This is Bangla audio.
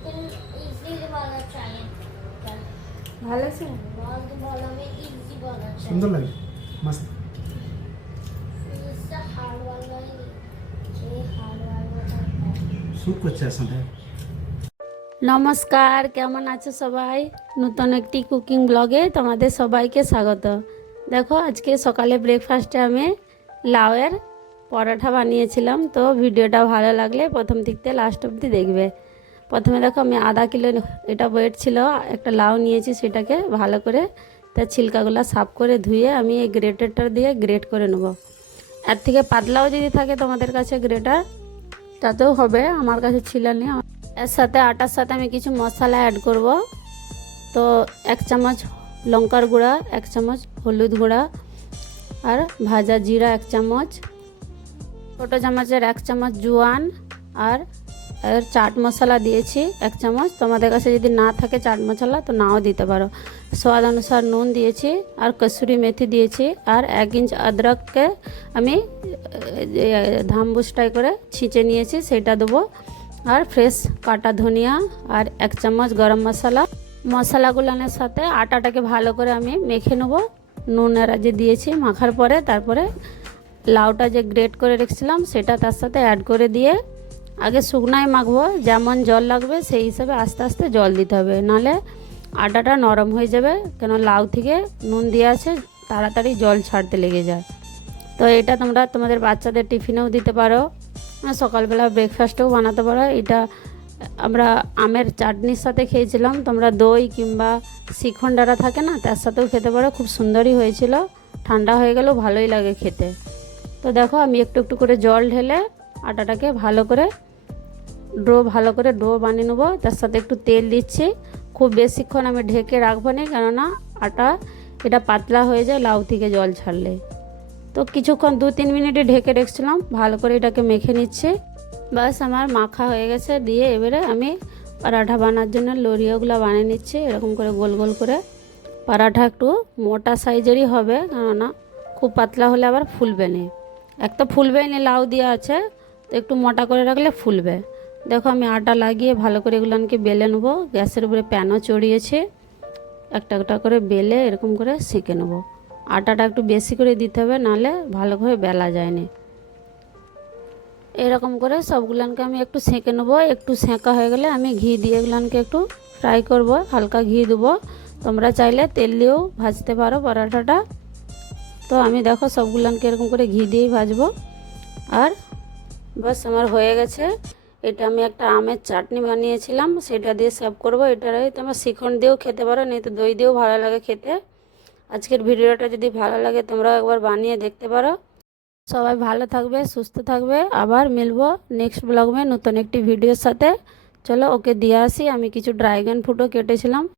इजीली वाला चाहिए ভালো আছে बहुत वाला में इजी वाला चाहिए সুন্দর লাগে मस्त इससे हार्ड वाला ही ये हार्ड वाला স্যুট করছে এর সাথে নমস্কার, কেমন আছো সবাই? নতুন একটি কুকিং ব্লগে তোমাদের সবাইকে স্বাগত। দেখো, আজকে সকালে ব্রেকফাস্টে আমি লাউয়ের পরোটা বানিয়েছিলাম। তো ভিডিওটা ভালো লাগলে প্রথম থেকে লাস্ট অবধি দেখবে। প্রথমে দেখো, আমি আধা কিলো এটা ওয়েট ছিল, একটা লাউ নিয়েছি, সেটাকে ভালো করে তার ছিলকাগুলো সাফ করে ধুয়ে আমি এই গ্রেটারটা দিয়ে গ্রেট করে নেব। এর থেকে পাতলাও যদি থাকে তোমাদের কাছে গ্রেটার তাতেও হবে, আমার কাছে ছিল না। এর সাথে আটার সাথে আমি কিছু মশলা অ্যাড করব। তো 1 চামচ লঙ্কার গুঁড়া, 1 চামচ হলুদ গুঁড়া, আর ভাজা জিরা 1 চামচ, ছোটো চামচের 1 চামচ জোয়ান, আর এর চাট মশলা দিয়েছি 1 চামচ। তোমাদের কাছে যদি না থাকে চাট মশলা তো নাও দিতে পারো। স্বাদ অনুসার নুন দিয়েছি, আর কসুরি মেথি দিয়েছি, আর 1 ইঞ্চ আদরককে আমি ধামবুসটাই করে ছিঁচে নিয়েছি, সেটা দেবো। আর ফ্রেশ কাটা ধনিয়া, আর 1 চামচ গরম মশলা। মশলাগুলোর সাথে আটাটাকে ভালো করে আমি মেখে নেব। নুন এরা যে দিয়েছি মাখার পরে, তারপরে লাউটা যে গ্রেট করে রেখেছিলাম সেটা তার সাথে অ্যাড করে দিয়ে আগে শুকনায় মাখবো। যেমন জল লাগবে সেই হিসাবে আস্তে আস্তে জল দিতে হবে, নাহলে আটাটা নরম হয়ে যাবে, কেন লাউ থেকে নুন দিয়ে আছে, তাড়াতাড়ি জল ছাড়তে লেগে যায়। তো এটা তোমরা তোমাদের বাচ্চাদের টিফিনেও দিতে পারো, সকালবেলা ব্রেকফাস্টেও বানাতে পারো। এটা আমরা আমের চাটনির সাথে খেয়েছিলাম, তোমরা দই কিংবা শিখন্ডারা থাকে না, তার সাথেও খেতে পারো। খুব সুন্দরই হয়েছিল, ঠান্ডা হয়ে গেলেও ভালোই লাগে খেতে। তো দেখো, আমি একটু একটু করে জল ঢেলে আটাটাকে ভালো করে ডো বানিয়ে নেবো। তার সাথে একটু তেল দিচ্ছি। খুব বেশিক্ষণ আমি ঢেকে রাখবো না, কেননা এটা পাতলা হয়ে যায় লাউ থেকে জল ছাড়লে। তো কিছুক্ষণ 2-3 মিনিটে ঢেকে রেখেছিলাম, ভালো করে এটাকে মেখে নিচ্ছে। বাস আমার মাখা হয়ে গেছে। দিয়ে এবারে আমি পরাঠা বানার জন্য লরিয়াগুলো বানিয়ে নিচ্ছি, এরকম করে গোল গোল করে। পরাঠা একটু মোটা সাইজেরই হবে, কেননা খুব পাতলা হলে আবার ফুলবে না। এক তো ফুলবেই না, লাউ দেওয়া আছে, তো একটু মোটা করে রাখলে ফুলবে। দেখো, আমি আটা লাগিয়ে ভালো করে এগুলোকে বেলে নেবো। গ্যাসের উপরে প্যানও চড়িয়েছে, একটা একটা করে বেলে এরকম করে সেঁকে নেবো। আটাটা একটু বেশি করে দিতে হবে, নাহলে ভালো করে বেলা যায় না। এরকম করে সবগুলোকে আমি একটু সেঁকে নেবো। একটু সেঁকা হয়ে গেলে আমি ঘি দিয়ে এগুলোকে একটু ফ্রাই করব, হালকা ঘি দেবো। তোমরা চাইলে তেল দিয়েও ভাজতে পারো পরোটাটা। তো আমি দেখো সবগুলোকে এরকম করে ঘি দিয়েই ভাজবো। আর বাস আমার হয়ে গেছে। এটা আমি একটা আমের চাটনি বানিয়েছিলাম, সেটা দিয়ে সার্ভ করবো। এটারে তোমরা শিখন্ড দিয়েও খেতে পারো, নয়তো দই দিয়েও ভালো লাগে খেতে। আজকের ভিডিওটা যদি ভালো লাগে তোমরা একবার বানিয়ে দেখতে পারো। সবাই ভালো থাকবে, সুস্থ থাকবে। আবার মিলবো নেক্সট ব্লগে নতুন একটি ভিডিওর সাথে। চলো, ওকে দিয়ে আসি। আমি কিছু ড্রাগন ফ্রুটও কেটেছিলাম।